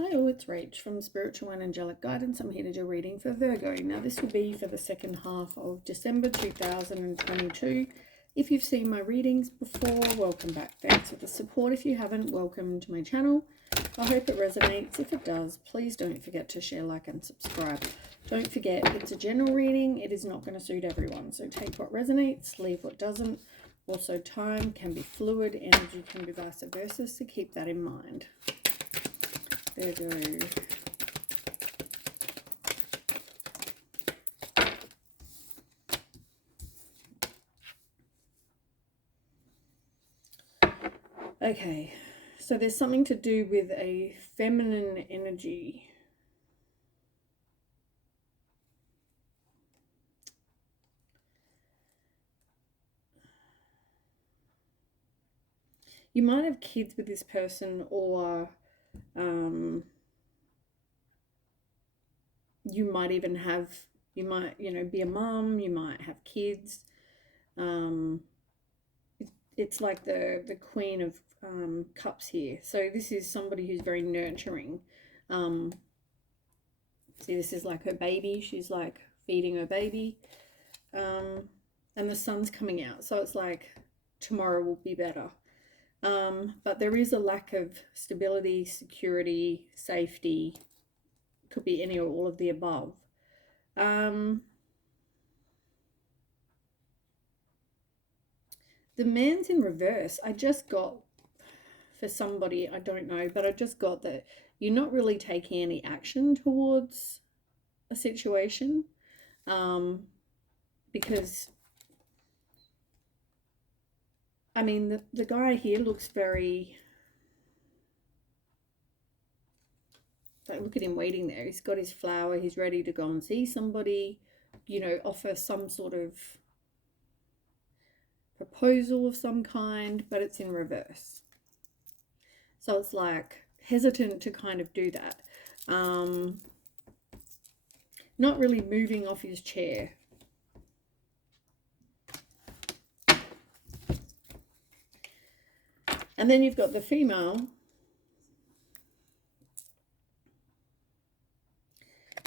Hi all, it's Rach from Spiritual and Angelic Guidance. I'm here to do a reading for Virgo. Now this will be for the second half of December 2022. If you've seen my readings before, welcome back. Thanks for the support. If you haven't, welcome to my channel. I hope it resonates. If it does, please don't forget to share, like and subscribe. Don't forget, it's a general reading. It is not going to suit everyone. So take what resonates, leave what doesn't. Also, time can be fluid, energy can be vice versa, so keep that in mind. Virgo. Okay, so there's something to do with a feminine energy. You might have kids with this person, or you might even have, you might, be a mum, you might have kids. It's like the Queen of Cups here. So this is somebody who's very nurturing. See, this is like her baby. She's like feeding her baby. And the sun's coming out. So it's like tomorrow will be better. But there is a lack of stability, security, safety. Could be any or all of the above. The man's in reverse. I just got, for somebody, I don't know, but I just got that you're not really taking any action towards a situation, because, I mean, the guy here looks very, like, look at him waiting there. He's got his flower. He's ready to go and see somebody, offer some sort of proposal of some kind, but it's in reverse. So it's like hesitant to kind of do that. Not really moving off his chair. And then you've got the female.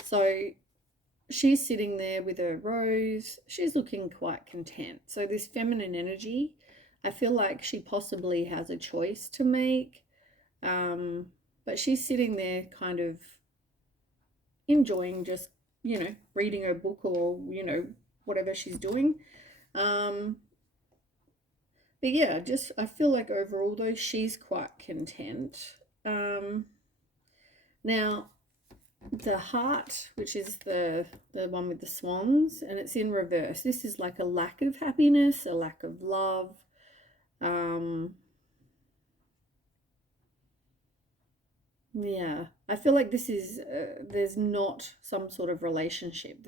So she's sitting there with her rose. She's looking quite content. So this feminine energy, I feel like she possibly has a choice to make. But she's sitting there kind of enjoying just, reading her book or, whatever she's doing. But yeah, just I feel like overall though she's quite content. Now the heart, which is the one with the swans, and it's in reverse. This is like a lack of happiness, a lack of love. Yeah, I feel like this is there's not some sort of relationship.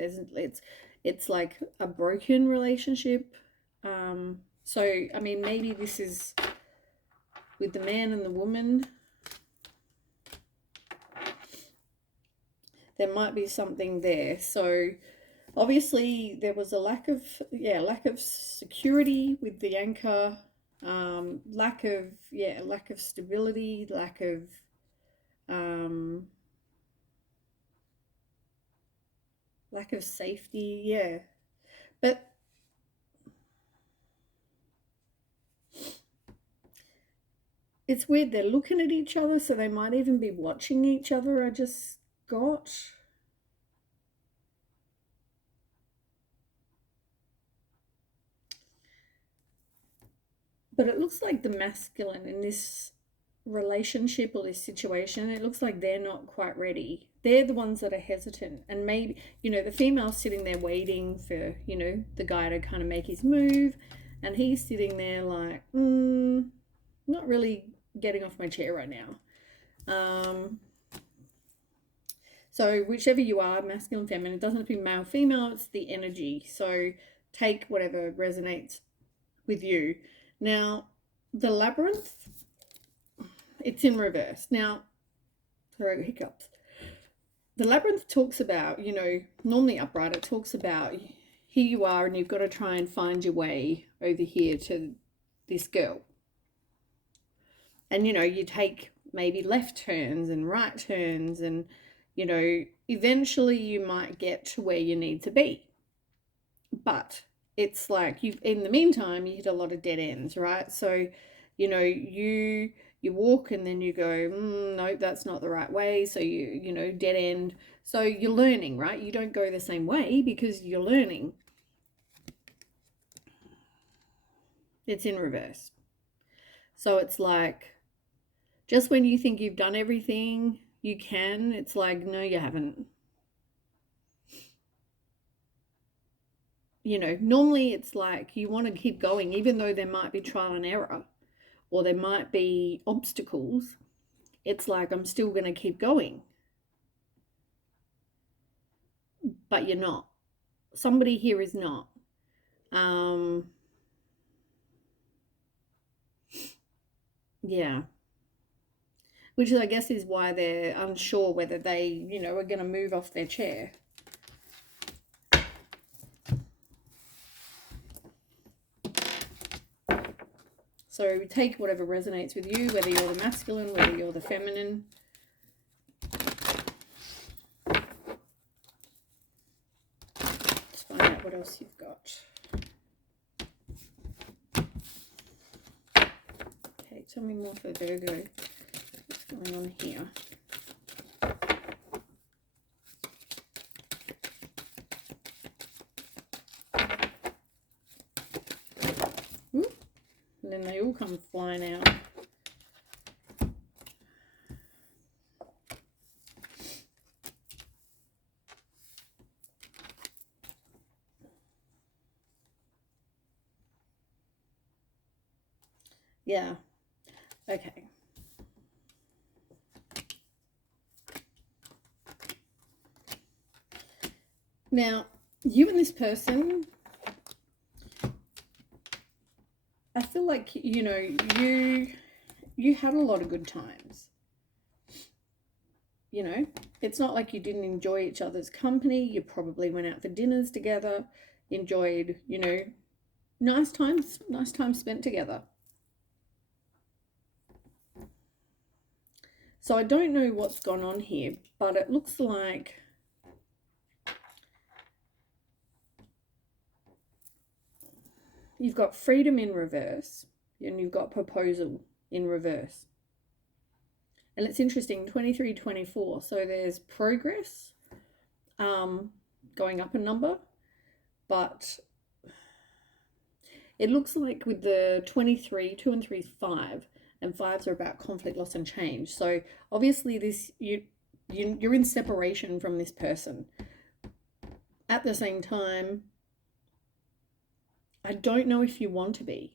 It's like a broken relationship. So I mean, maybe this is with the man and the woman. There might be something there. So obviously there was a lack of security with the anchor, lack of stability, lack of safety, yeah. But it's weird, they're looking at each other, so they might even be watching each other. I just got, but it looks like the masculine in this relationship or this situation, it looks like they're not quite ready. They're the ones that are hesitant, and maybe, the female's sitting there waiting for, the guy to kind of make his move, and he's sitting there like, not really getting off my chair right now. So whichever you are, masculine, feminine, it doesn't have to be male, female, it's the energy. So take whatever resonates with you. Now, the labyrinth, it's in reverse. Now, sorry, hiccups. The labyrinth talks about, normally upright, it talks about here you are and you've got to try and find your way over here to this girl. And, you take maybe left turns and right turns, and you know, eventually you might get to where you need to be. But it's like in the meantime, you hit a lot of dead ends, right? So, you know, you walk and then you go, no, that's not the right way. So you know, dead end. So you're learning, right? You don't go the same way because you're learning. It's in reverse. So it's like, just when you think you've done everything you can, it's like, no, you haven't. You know, normally it's like you want to keep going, even though there might be trial and error or there might be obstacles. It's like, I'm still going to keep going. But you're not. Somebody here is not. Yeah. Which I guess is why they're unsure whether they, you know, are going to move off their chair. So take whatever resonates with you, whether you're the masculine, whether you're the feminine. Let's find out what else you've got. Okay, tell me more for Virgo. What's going on here? Ooh, and then they all come flying out. Yeah. Okay. Now, you and this person, I feel like, you know, you had a lot of good times. You know, it's not like you didn't enjoy each other's company. You probably went out for dinners together, enjoyed, you know, nice times spent together. So I don't know what's gone on here, but it looks like you've got freedom in reverse and you've got proposal in reverse. And it's interesting, 23, 24. So there's progress going up a number, but it looks like with the 23, 2 and 3 is 5, and 5s are about conflict, loss, and change. So obviously this you're in separation from this person. At the same time, I don't know if you want to be.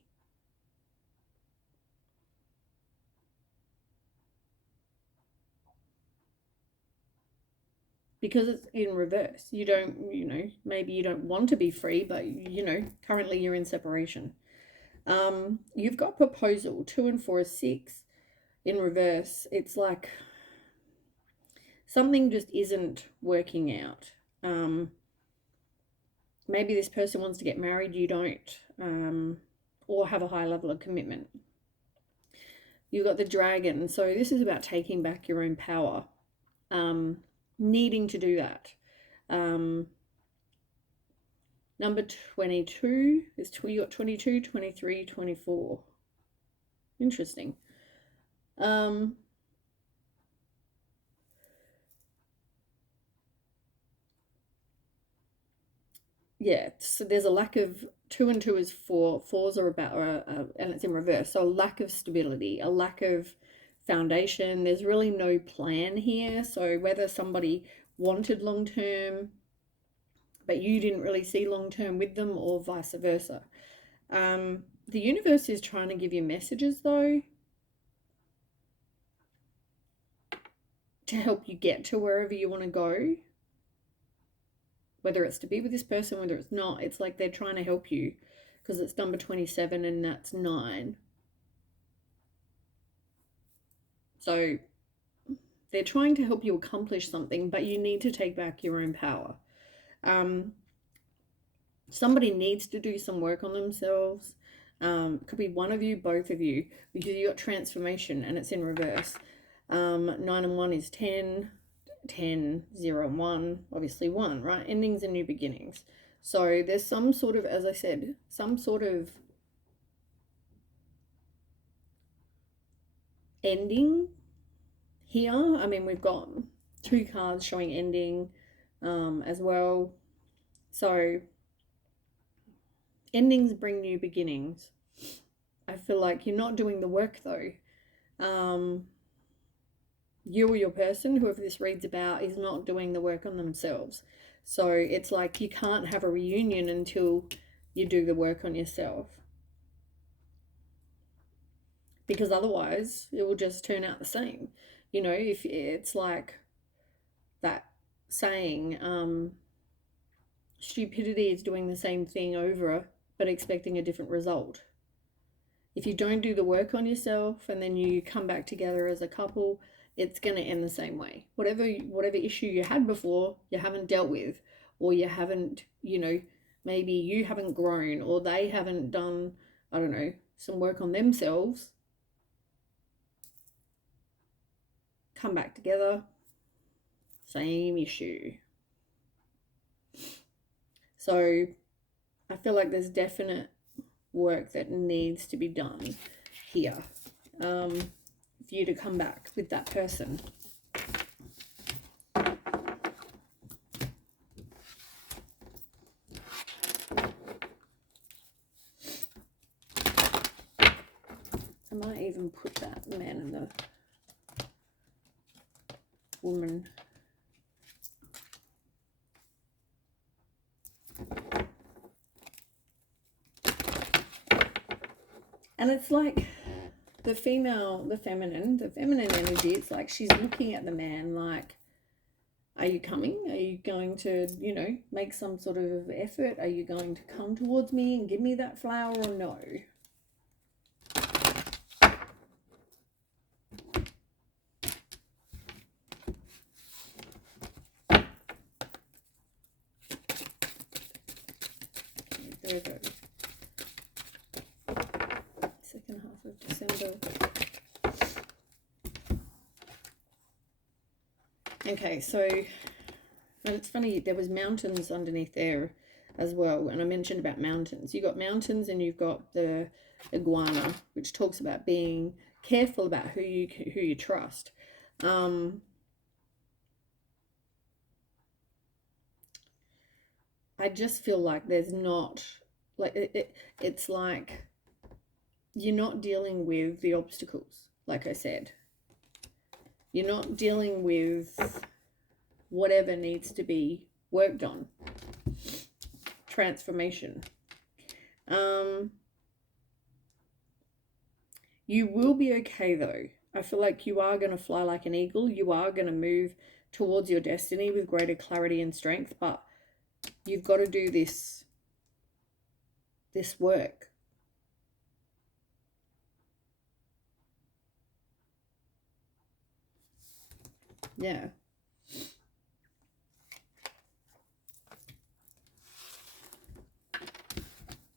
Because it's in reverse. You don't, you know, maybe you don't want to be free, but, you know, currently you're in separation. You've got proposal, 2 and 4 is 6 in reverse. It's like something just isn't working out. Maybe this person wants to get married, you don't, or have a high level of commitment. You've got the dragon. So this is about taking back your own power. Needing to do that. Number 22 is you got 22, 23, 24. Interesting. Yeah, so there's a lack of 2 and 2 is 4. 4s are about, and it's in reverse. So a lack of stability, a lack of foundation. There's really no plan here. So whether somebody wanted long term, but you didn't really see long term with them, or vice versa. The universe is trying to give you messages though to help you get to wherever you want to go. Whether it's to be with this person, whether it's not, it's like they're trying to help you because it's number 27 and that's 9. So they're trying to help you accomplish something, but you need to take back your own power. Somebody needs to do some work on themselves. Could be one of you, both of you, because you got transformation and it's in reverse. 9 and 1 is 10. 10, 0 and 1, obviously 1, right? Endings and new beginnings. So there's some sort of, as I said, some sort of ending here. I mean, we've got 2 cards showing ending as well. So endings bring new beginnings. I feel like you're not doing the work though. You or your person, whoever this reads about, is not doing the work on themselves. So it's like you can't have a reunion until you do the work on yourself. Because otherwise it will just turn out the same. You know, if it's like that saying, stupidity is doing the same thing over but expecting a different result. If you don't do the work on yourself and then you come back together as a couple, it's going to end the same way. Whatever issue you had before, you haven't dealt with, or you haven't, you know, maybe you haven't grown, or they haven't done, I don't know, some work on themselves. Come back together, same issue. So I feel like there's definite work that needs to be done here for you to come back with that person. I might even put that man and the woman. And it's like the feminine energy, it's like she's looking at the man like, are you coming? Are you going to, you know, make some sort of effort? Are you going to come towards me and give me that flower or no? Virgo. Second half of December. Okay, so, but it's funny, there was mountains underneath there as well, and I mentioned about mountains. You got mountains and you've got the iguana, which talks about being careful about who you trust. I just feel like there's not, like, it's like you're not dealing with the obstacles, like I said. You're not dealing with whatever needs to be worked on. Transformation. You will be okay though. I feel like you are going to fly like an eagle. You are going to move towards your destiny with greater clarity and strength, but you've got to do this work. Yeah.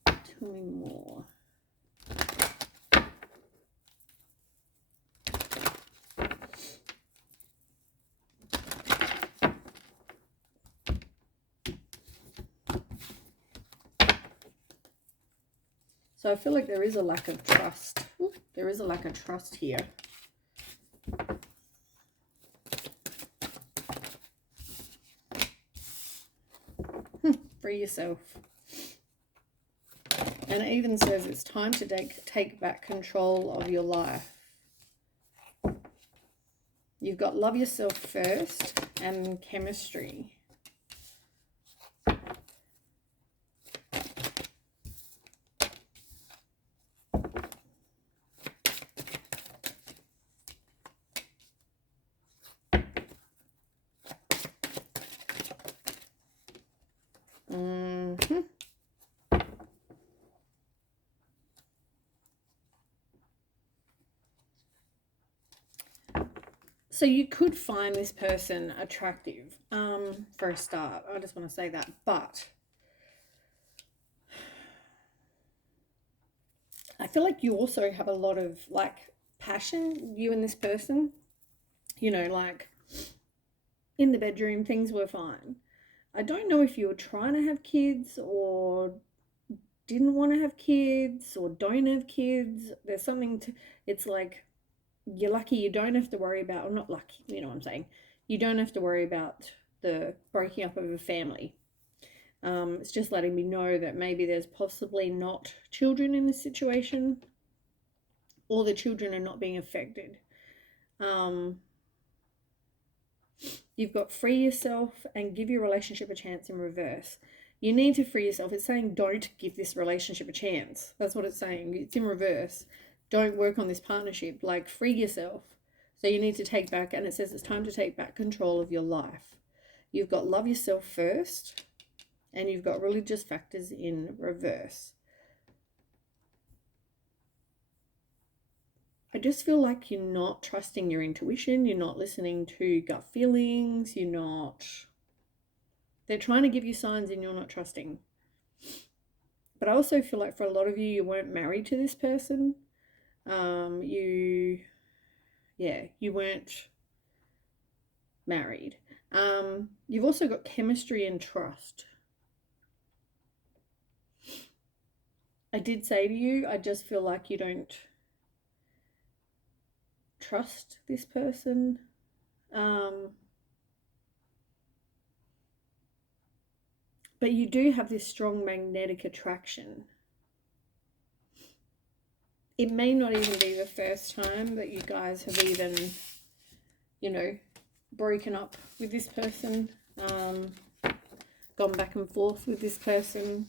Tell me more. So I feel like there is a lack of trust. Ooh, there is a lack of trust here. Free yourself. And it even says it's time to take back control of your life. You've got love yourself first and chemistry. So you could find this person attractive, for a start. I just want to say that. But I feel like you also have a lot of, like, passion, you and this person. you know, like in the bedroom, things were fine. I don't know if you were trying to have kids or didn't want to have kids or don't have kids. There's something to, it's like you're lucky you don't have to worry about, or not lucky, you know what I'm saying? You don't have to worry about the breaking up of a family. It's just letting me know that maybe there's possibly not children in this situation, or the children are not being affected. You've got free yourself and give your relationship a chance in reverse. You need to free yourself. It's saying don't give this relationship a chance. That's what it's saying. It's in reverse. Don't work on this partnership. Like, free yourself. So you need to take back, and it says it's time to take back control of your life. You've got love yourself first, and you've got religious factors in reverse. I just feel like you're not trusting your intuition. You're not listening to gut feelings. You're not... They're trying to give you signs and you're not trusting. But I also feel like for a lot of you, you weren't married to this person. You weren't married. You've also got chemistry and trust. I did say to you, I just feel like you don't trust this person. But you do have this strong magnetic attraction. It may not even be the first time that you guys have even, you know, broken up with this person, gone back and forth with this person.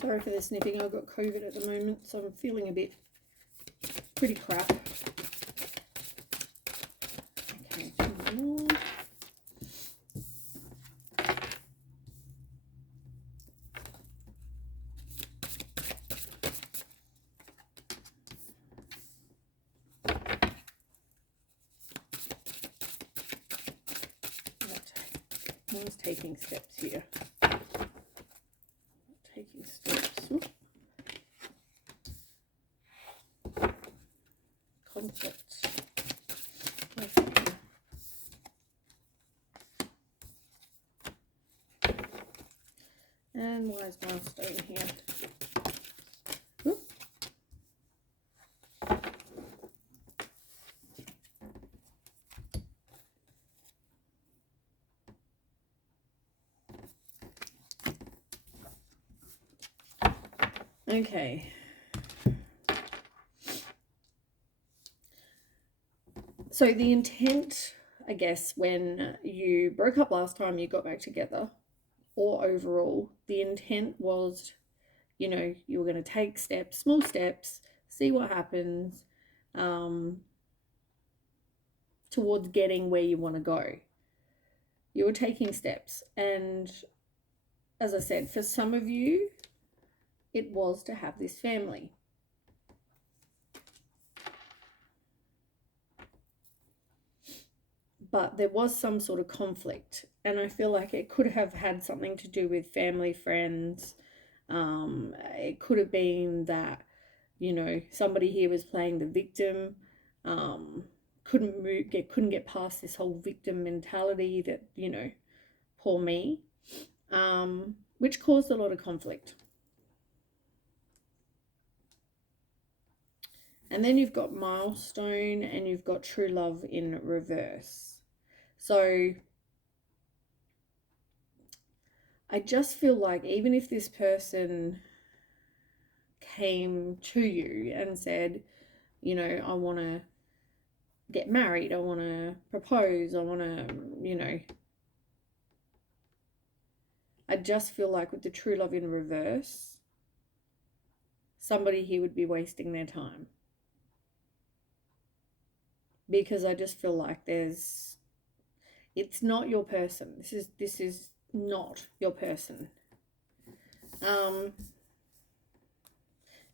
Sorry for the sniffing. I've got COVID at the moment, so I'm feeling a bit pretty crap. Okay, more. I was taking steps here. Taking steps. Oops. Conflict. Okay. And why is milestone here? Whoop. Okay. So the intent, I guess, when you broke up last time, you got back together, or overall, the intent was, you know, you were going to take steps, small steps, see what happens, towards getting where you want to go. You were taking steps. And as I said, for some of you, it was to have this family. But there was some sort of conflict, and I feel like it could have had something to do with family, friends. It could have been that, you know, somebody here was playing the victim, couldn't get past this whole victim mentality that, you know, poor me, which caused a lot of conflict. And then you've got milestone and you've got true love in reverse. So I just feel like even if this person came to you and said, you know, I want to get married, I want to propose, I want to, you know, I just feel like with the true love in reverse, somebody here would be wasting their time. Because I just feel like it's not your person. This is not your person.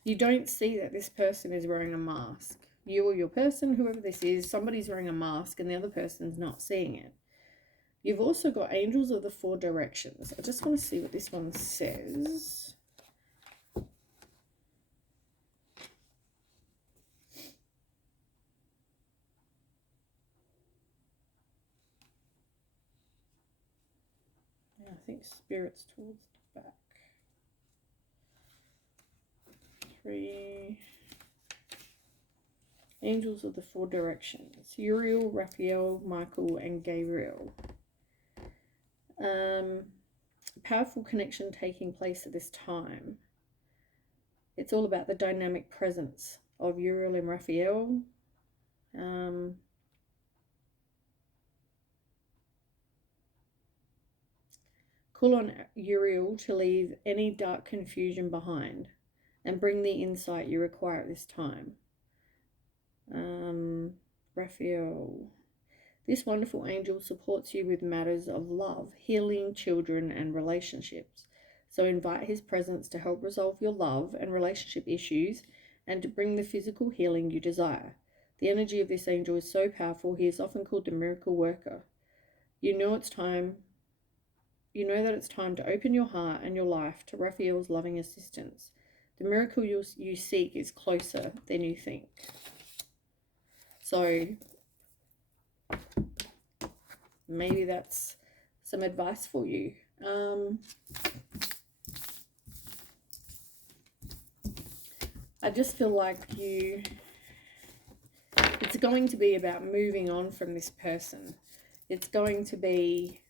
You don't see that this person is wearing a mask. You or your person, whoever this is, somebody's wearing a mask and the other person's not seeing it. You've also got angels of the 4 directions. I just want to see what this one says. Yeah, I think spirit's towards the back. 3 angels of the 4 directions. Uriel, Raphael, Michael, and Gabriel. Powerful connection taking place at this time. It's all about the dynamic presence of Uriel and Raphael. Call on Uriel to leave any dark confusion behind and bring the insight you require at this time. Raphael. This wonderful angel supports you with matters of love, healing, children, and relationships. So invite his presence to help resolve your love and relationship issues and to bring the physical healing you desire. The energy of this angel is so powerful, he is often called the miracle worker. You know that it's time to open your heart and your life to Raphael's loving assistance. The miracle you seek is closer than you think. So maybe that's some advice for you. I just feel like it's going to be about moving on from this person. It's going to be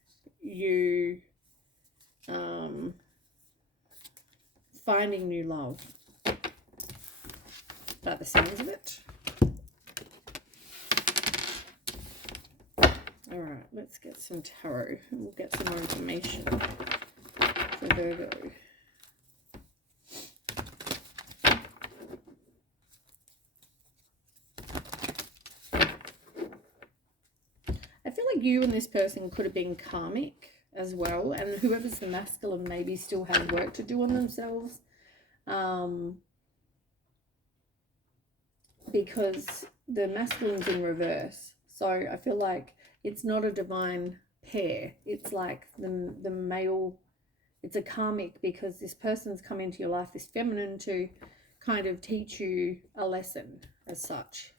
you finding new love, by the sounds of it. All right, let's get some tarot. We'll get some more information for Virgo. I feel like you and this person could have been karmic as well, and whoever's the masculine maybe still has work to do on themselves, because the masculine's in reverse. So I feel like it's not a divine pair. It's like the male, it's a karmic, because this person's come into your life, this feminine, to kind of teach you a lesson as such.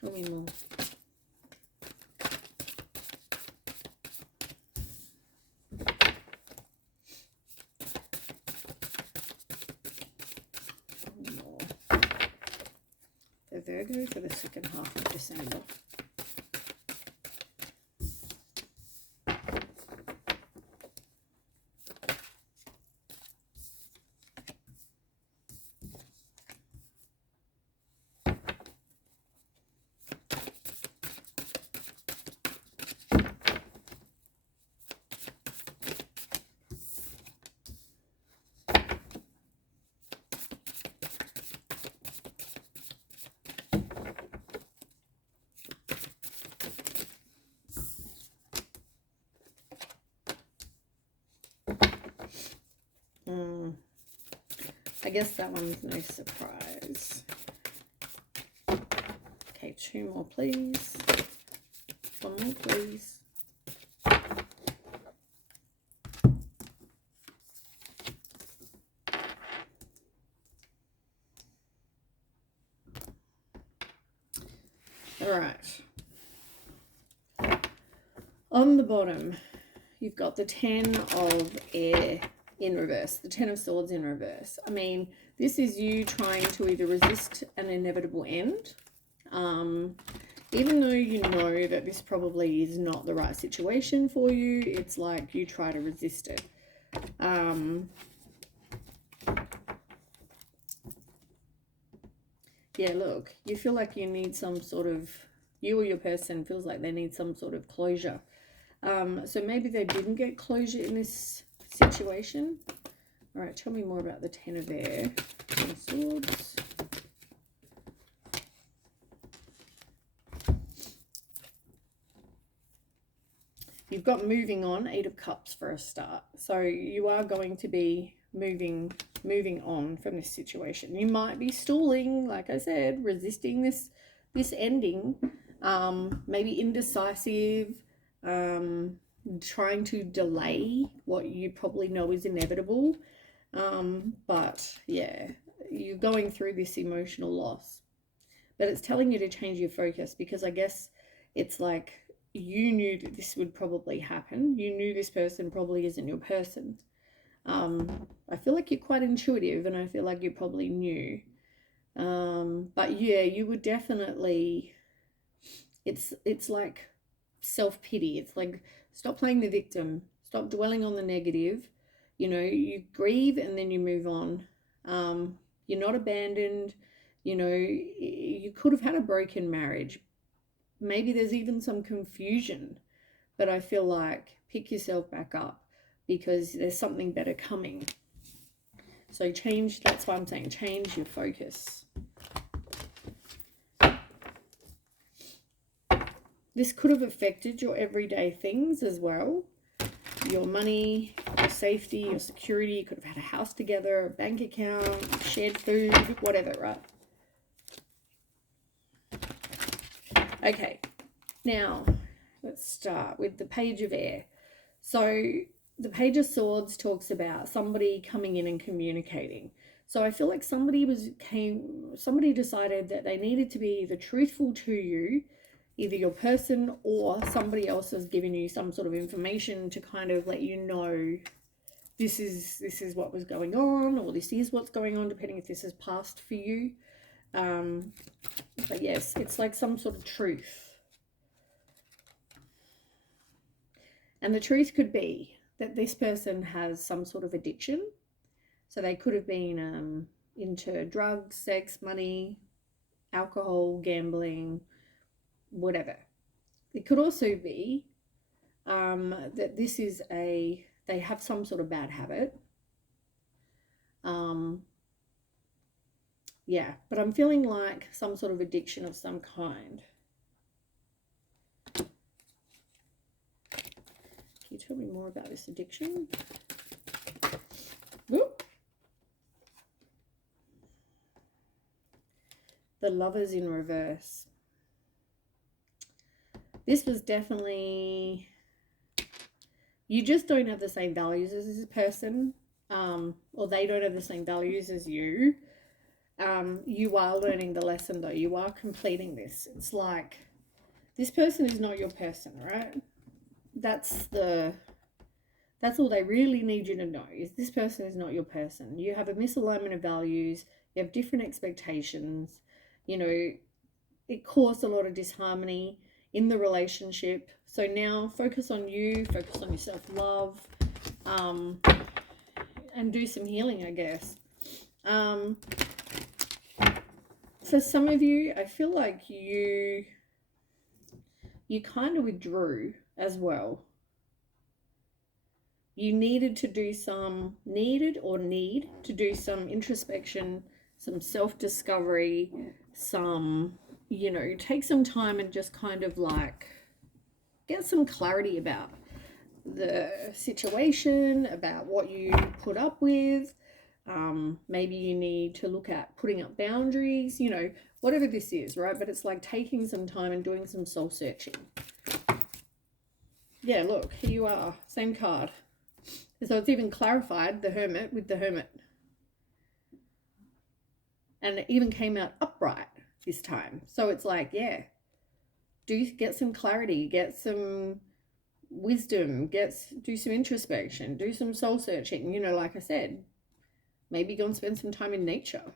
Tell me more. The Virgo for the second half of December. I guess that one's no surprise. Okay, 2 more, please. 1 more, please. All right. On the bottom, you've got the 10 of air in reverse, the 10 of swords in reverse. I mean, this is you trying to either resist an inevitable end, even though you know that this probably is not the right situation for you. It's like you try to resist it. Yeah, look, you feel like you need some sort of, you or your person feels like they need some sort of closure. So maybe they didn't get closure in this situation. All right, tell me more about the 10 of air. 10 of swords. You've got moving on, 8 of cups for a start. So you are going to be moving on from this situation. You might be stalling, like I said, resisting this ending, maybe indecisive, trying to delay what you probably know is inevitable. But yeah, you're going through this emotional loss. But it's telling you to change your focus, because I guess it's like you knew that this would probably happen. You knew this person probably isn't your person. I feel like you're quite intuitive, and I feel like you probably knew. But yeah, you would definitely, it's like self-pity. It's like, stop playing the victim, stop dwelling on the negative. You know, you grieve and then you move on. You're not abandoned. You know, you could have had a broken marriage. Maybe there's even some confusion, but I feel like pick yourself back up, because there's something better coming. So change, that's why I'm saying change your focus. This could have affected your everyday things as well. Your money, your safety, your security. You could have had a house together, a bank account, shared food, whatever, right? Okay, now let's start with the Page of Air. So the Page of Swords talks about somebody coming in and communicating. So I feel like somebody decided that they needed to be either truthful to you, either your person or somebody else has given you some sort of information to kind of let you know this is what was going on, or this is what's going on, depending if this is past for you. But yes, it's like some sort of truth. And the truth could be that this person has some sort of addiction. So they could have been into drugs, sex, money, alcohol, gambling, whatever. It could also be that this is they have some sort of bad habit. Yeah, but I'm feeling like some sort of addiction of some kind. Can you tell me more about this addiction? Whoop. The Lovers in reverse. This was definitely, you just don't have the same values as this person, or they don't have the same values as you. You are learning the lesson though. You are completing this. It's like, this person is not your person, right? That's all they really need you to know, is this person is not your person. You have a misalignment of values. You have different expectations. You know, it caused a lot of disharmony in the relationship. So now focus on you, focus on your self-love, and do some healing, I guess. For some of you, I feel like you kind of withdrew as well. You need to do some introspection, some self-discovery, some, you know, take some time and just kind of like get some clarity about the situation, about what you put up with. Maybe you need to look at putting up boundaries, you know, whatever this is, right? But it's like taking some time and doing some soul searching. Yeah, look, here you are, same card. So it's even clarified, the Hermit with the Hermit. And it even came out upright this time. So it's like, yeah, get some clarity, get some wisdom, do some introspection, do some soul searching. You know, like I said, maybe go and spend some time in nature.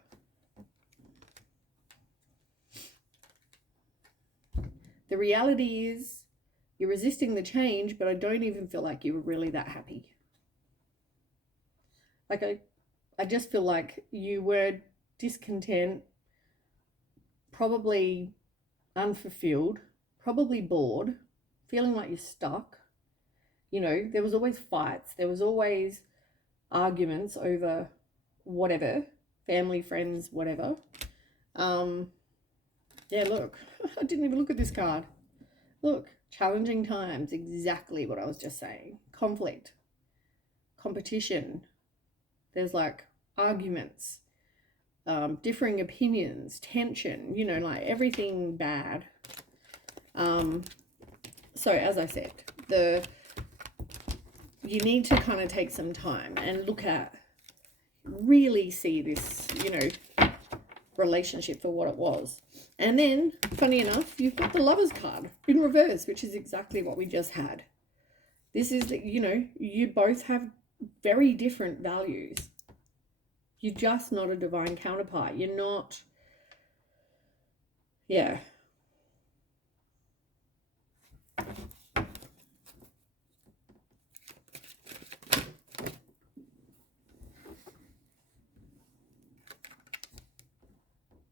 The reality is you're resisting the change, but I don't even feel like you were really that happy. Like I just feel like you were discontent, probably unfulfilled, probably bored, feeling like you're stuck. You know, there was always fights, there was always arguments over whatever, family, friends, whatever. Yeah, look, I didn't even look at this card. Look, challenging times, exactly what I was just saying. Conflict, competition. There's like arguments, differing opinions, tension, you know, like everything bad. So as I said, you need to kind of take some time and look at, really see this, you know, relationship for what it was. And then, funny enough, you've got the Lovers card in reverse, which is exactly what we just had. This is that, you know, you both have very different values. You're just not a divine counterpart. You're not, yeah.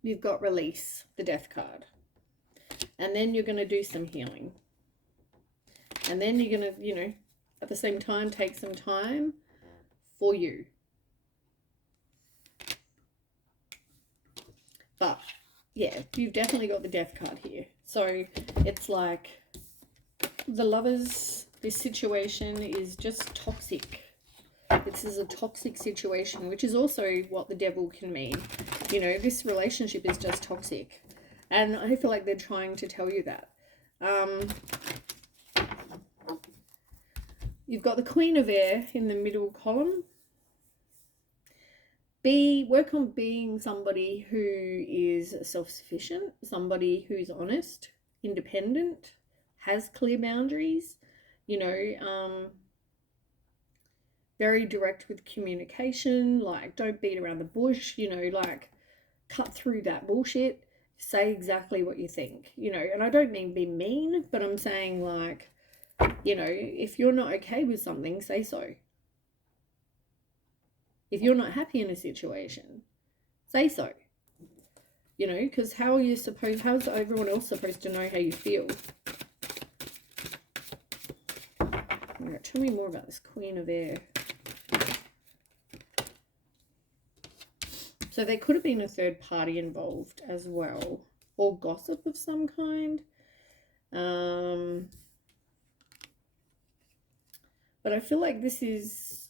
You've got release, the Death card. And then you're going to do some healing. And then you're going to, you know, at the same time, take some time for you. But, yeah, you've definitely got the Death card here. So it's like the Lovers, this situation is just toxic. This is a toxic situation, which is also what the Devil can mean. You know, this relationship is just toxic. And I feel like they're trying to tell you that. You've got the Queen of Air in the middle column. Work on being somebody who is self-sufficient, somebody who's honest, independent, has clear boundaries, you know, very direct with communication, like don't beat around the bush, you know, like cut through that bullshit, say exactly what you think, you know. And I don't mean be mean, but I'm saying like, you know, if you're not okay with something, say so. If you're not happy in a situation, say so. You know, because how's everyone else supposed to know how you feel? Alright, tell me more about this Queen of Air. So there could have been a third party involved as well, or gossip of some kind. But I feel like this is,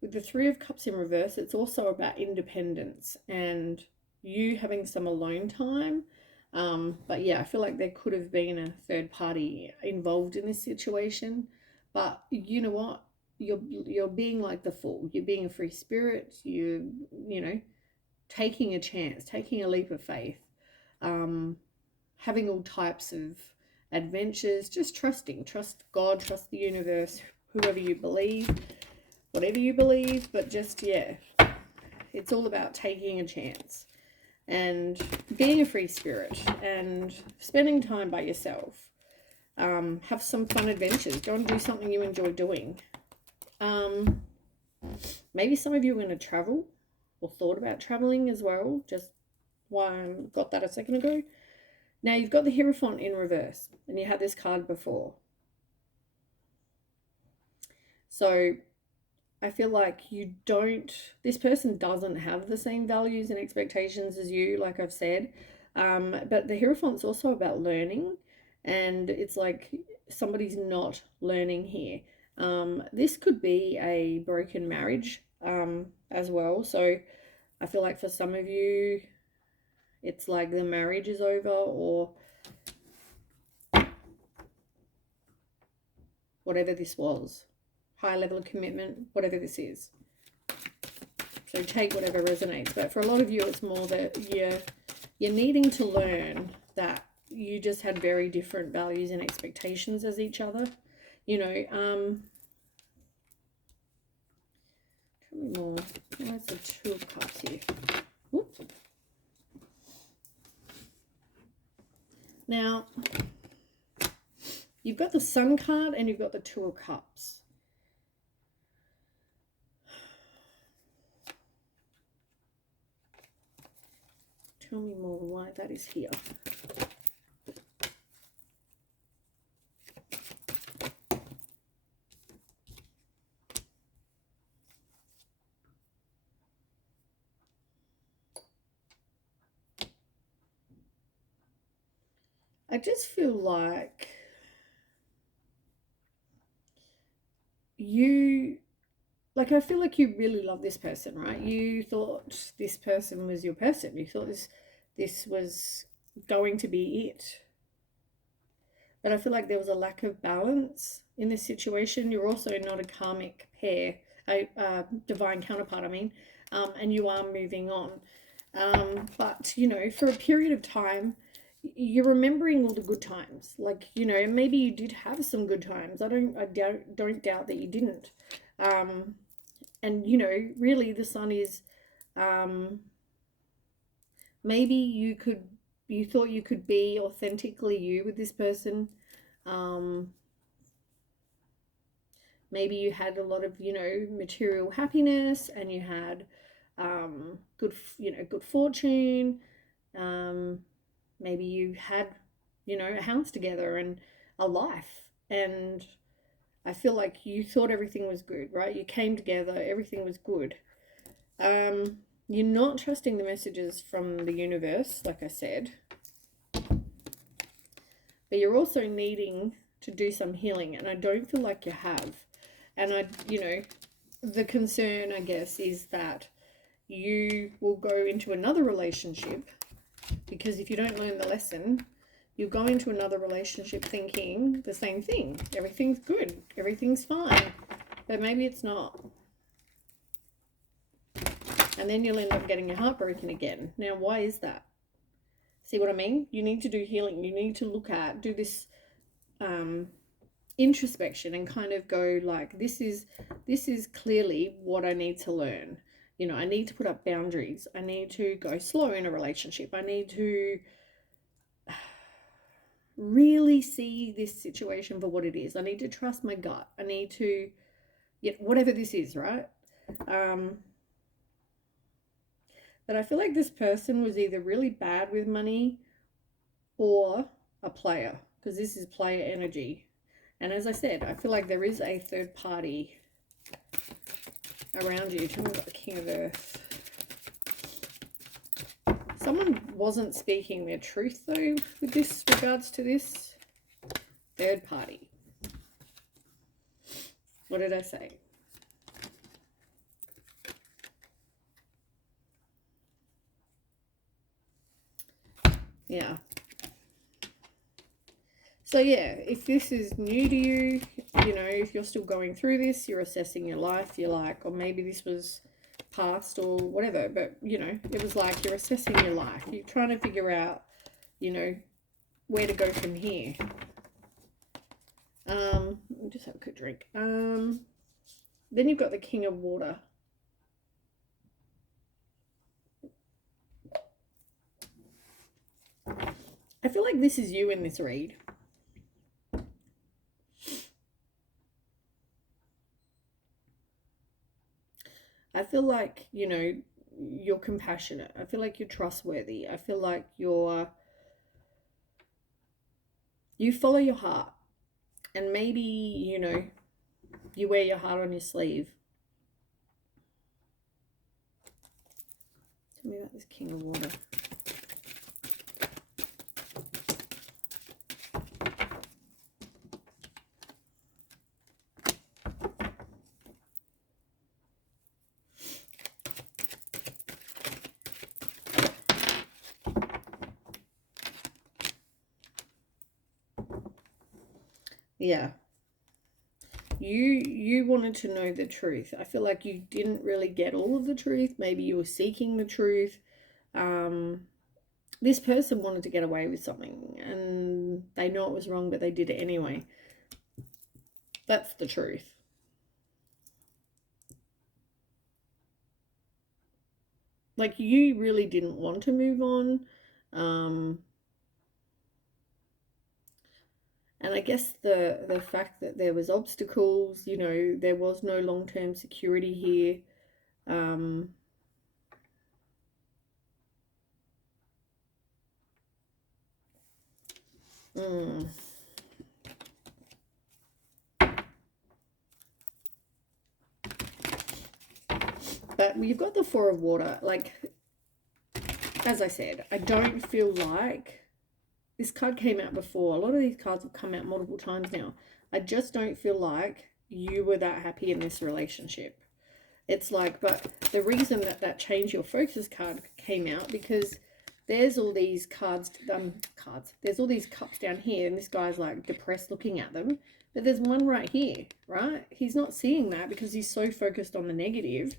with the Three of Cups in reverse, it's also about independence and you having some alone time. But yeah, I feel like there could have been a third party involved in this situation. But you know what? You're being like the Fool. You're being a free spirit. You know, taking a chance, taking a leap of faith, having all types of adventures, just trust God, trust the universe, whoever you believe, whatever you believe, but just, yeah, it's all about taking a chance and being a free spirit and spending time by yourself. Have some fun adventures. Go and do something you enjoy doing. Maybe some of you are going to travel or thought about traveling as well. Just got that a second ago. Now you've got the Hierophant in reverse and you had this card before. So I feel like this person doesn't have the same values and expectations as you, like I've said. But the Hierophant's also about learning, and it's like somebody's not learning here. This could be a broken marriage as well. So I feel like for some of you, it's like the marriage is over, or whatever this was. High level of commitment, whatever this is. So take whatever resonates. But for a lot of you, it's more that you're needing to learn that you just had very different values and expectations as each other. You know, tell me more. Where's the Two of Cups here? Whoops. Now, you've got the Sun card and you've got the Two of Cups. Tell me more why that is here. I just feel like like, I feel like you really love this person, right? You thought this person was your person. You thought this was going to be it. But I feel like there was a lack of balance in this situation. You're also not a karmic pair, a divine counterpart, I mean, and you are moving on. But, you know, for a period of time, you're remembering all the good times. Like, you know, maybe you did have some good times. I don't doubt that you didn't. And, you know, really the sun is, maybe you thought you could be authentically you with this person. Maybe you had a lot of, you know, material happiness, and you had good fortune. Maybe you had, you know, a house together and a life. And I feel like you thought everything was good, right? You came together, everything was good. You're not trusting the messages from the universe, like I said. But you're also needing to do some healing, and I don't feel like you have. And you know, the concern, I guess, is that you will go into another relationship, because if you don't learn the lesson, you go into another relationship thinking the same thing. Everything's good, everything's fine, but maybe it's not. And then you'll end up getting your heart broken again. Now, why is that? See what I mean? You need to do healing. You need to do this introspection and kind of go like, this is clearly what I need to learn. You know, I need to put up boundaries. I need to go slow in a relationship. I need to really see this situation for what it is. I need to trust my gut. I need to, whatever this is, right? But I feel like this person was either really bad with money or a player, because this is player energy. And as I said, I feel like there is a third party around you. Tell me about the King of Earth. Someone wasn't speaking their truth, though, with regards to this. Third party. What did I say? Yeah. So yeah, if this is new to you, you know, if you're still going through this, you're assessing your life, you're like, or maybe this was past or whatever, but, you know, it was like you're assessing your life. You're trying to figure out, you know, where to go from here. Let me just have a quick drink. Then you've got the King of Water. I feel like this is you in this read. I feel like, you know, you're compassionate. I feel like you're trustworthy. I feel like you follow your heart. And maybe, you know, you wear your heart on your sleeve. Tell me about this King of Water. Yeah. You wanted to know the truth. I feel like you didn't really get all of the truth. Maybe you were seeking the truth. This person wanted to get away with something, and they know it was wrong, but they did it anyway. That's the truth. Like, you really didn't want to move on. And I guess the fact that there was obstacles, you know, there was no long-term security here. But you've got the Four of Water. Like, as I said, I don't feel like this card came out before. A lot of these cards have come out multiple times now. I just don't feel like you were that happy in this relationship. It's like, but the reason that that change your focus card came out, because there's all these there's all these cups down here, and this guy's like depressed looking at them, but there's one right here, right? He's not seeing that because he's so focused on the negative.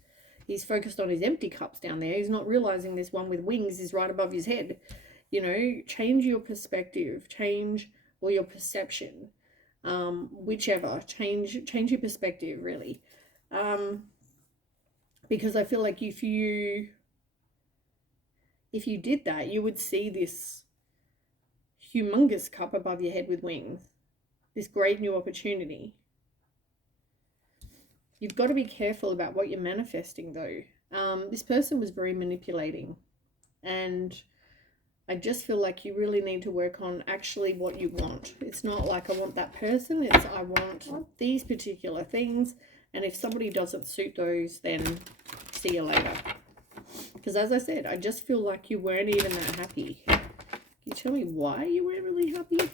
He's focused on his empty cups down there. He's not realizing this one with wings is right above his head. You know, change your perspective, or your perception, whichever. Change your perspective, really. Because I feel like if you did that, you would see this humongous cup above your head with wings, this great new opportunity. You've got to be careful about what you're manifesting, though. This person was very manipulating, and I just feel like you really need to work on actually what you want. It's not like I want that person, it's I want these particular things, and if somebody doesn't suit those, then see you later. Because as I said, I just feel like you weren't even that happy. Can you tell me why you weren't really happy?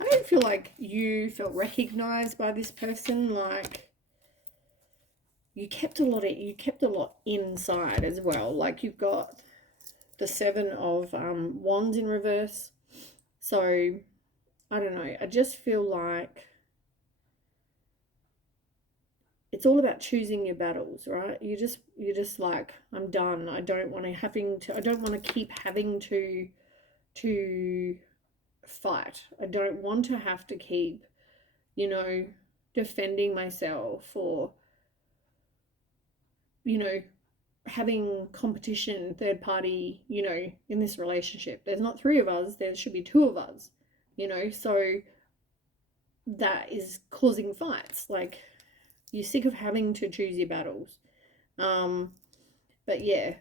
I don't feel like you felt recognized by this person. Like you kept a lot inside as well. Like you've got the 7 of Wands in reverse. So I don't know. I just feel like it's all about choosing your battles, right? You're just like, I'm done. I don't want to keep having to fight. I don't want to have to keep, you know, defending myself, or, you know, having competition, third party, you know, in this relationship. There's not 3 of us, there should be 2 of us, you know, so that is causing fights. Like, you're sick of having to choose your battles. But yeah,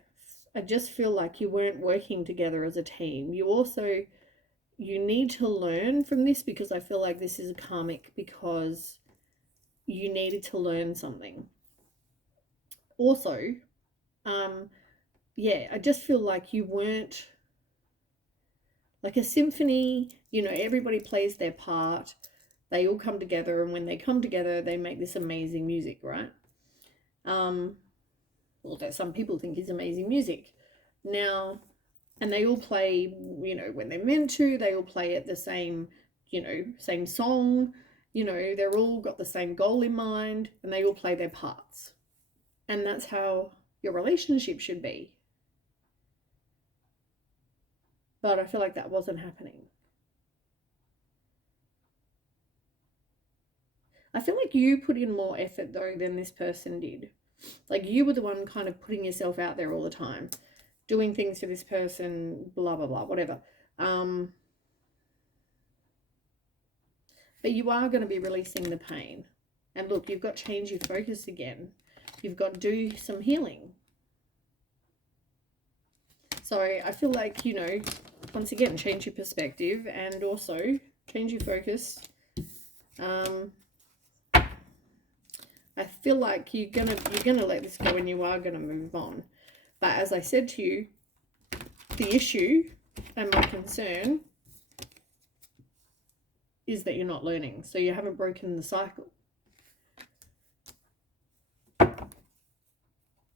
I just feel like you weren't working together as a team. You need to learn from this, because I feel like this is a karmic, because you needed to learn something. Also, yeah, I just feel like you weren't like a symphony, you know, everybody plays their part. They all come together, and when they come together, they make this amazing music, right? Well, that some people think is amazing music. Now, and they all play, you know, when they're meant to, they all play at the same, you know, same song, you know, they're all got the same goal in mind, and they all play their parts. And that's how your relationship should be. But I feel like that wasn't happening. I feel like you put in more effort, though, than this person did. Like, you were the one kind of putting yourself out there all the time, doing things for this person, blah, blah, blah, whatever. But you are going to be releasing the pain. And look, you've got to change your focus again. You've got to do some healing. So I feel like, you know, once again, change your perspective, and also change your focus. I feel like you're gonna let this go, and you are gonna move on. But as I said to you, the issue and my concern is that you're not learning. So you haven't broken the cycle.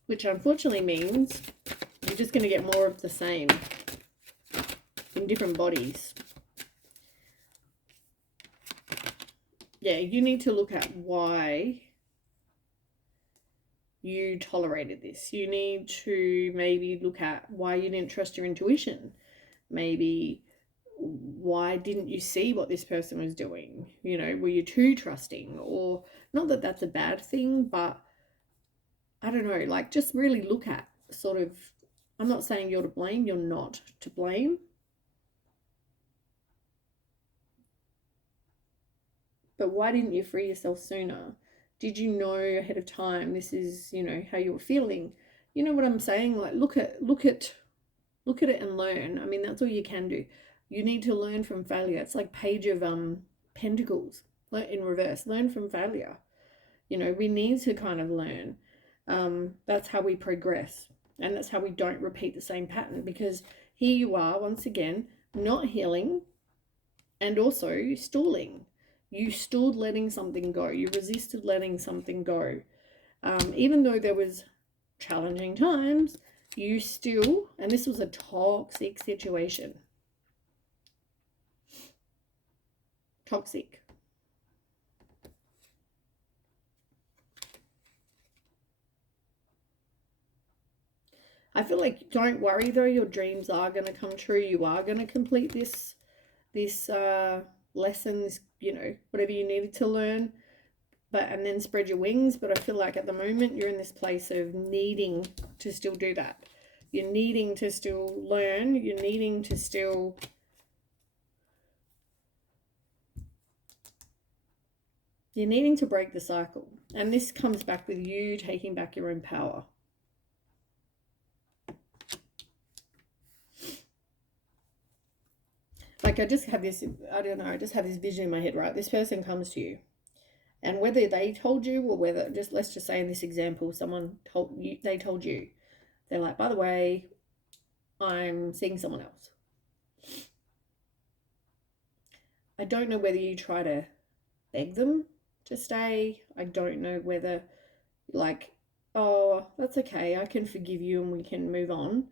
Which unfortunately means you're just going to get more of the same in different bodies. Yeah, you need to look at why you tolerated this. You need to maybe look at why you didn't trust your intuition. Maybe why didn't you see what this person was doing? You know, were you too trusting? Or not that that's a bad thing, but I don't know, like just really look at sort of, I'm not saying you're to blame, you're not to blame. But why didn't you free yourself sooner? Did you know ahead of time this is, you know, how you were feeling? You know what I'm saying? Like look at it and learn. I mean, that's all you can do. You need to learn from failure. It's like Page of Pentacles in reverse. Learn from failure. You know, we need to kind of learn. That's how we progress, and that's how we don't repeat the same pattern, because here you are once again not healing, And also stalling. You stalled letting something go. You resisted letting something go. Even though there was challenging times, you still, and this was a toxic situation. Toxic. I feel like, don't worry though, your dreams are going to come true. You are going to complete this lessons, you know, whatever you needed to learn, and then spread your wings. But I feel like at the moment you're in this place of needing to still do that. You're needing to still learn. You're needing to still break the cycle. And this comes back with you taking back your own power. Like I just have this, I don't know, I just have this vision in my head, right? This person comes to you, and whether they told you or whether, just let's just say in this example, someone told you, they told you, they're like, by the way, I'm seeing someone else. I don't know whether you try to beg them to stay. I don't know whether, like, oh, that's okay, I can forgive you and we can move on.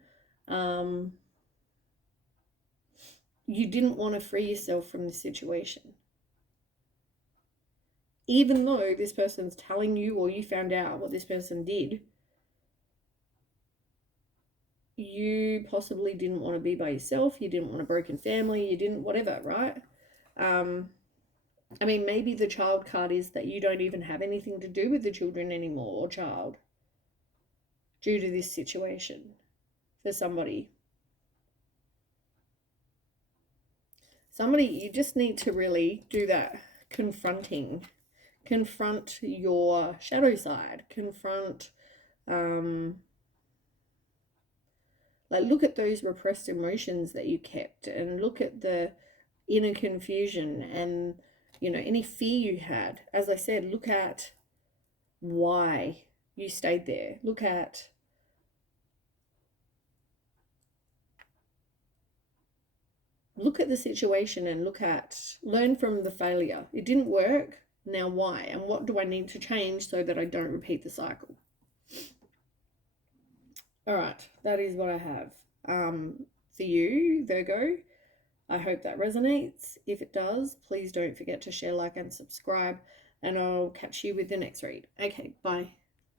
You didn't want to free yourself from the situation. Even though this person's telling you, or you found out what this person did, you possibly didn't want to be by yourself. You didn't want a broken family. You didn't, whatever, right? I mean, maybe the child card is that you don't even have anything to do with the children anymore, or child, due to this situation for somebody. Somebody, you just need to really do that confronting. Confront your shadow side. Confront, like, look at those repressed emotions that you kept, and look at the inner confusion and, you know, any fear you had. As I said, look at why you stayed there. Look at the situation and learn from the failure. It didn't work. Now why? And what do I need to change so that I don't repeat the cycle? All right, that is what I have for you, Virgo. I hope that resonates. If it does, please don't forget to share, like, and subscribe, and I'll catch you with the next read. Okay, bye.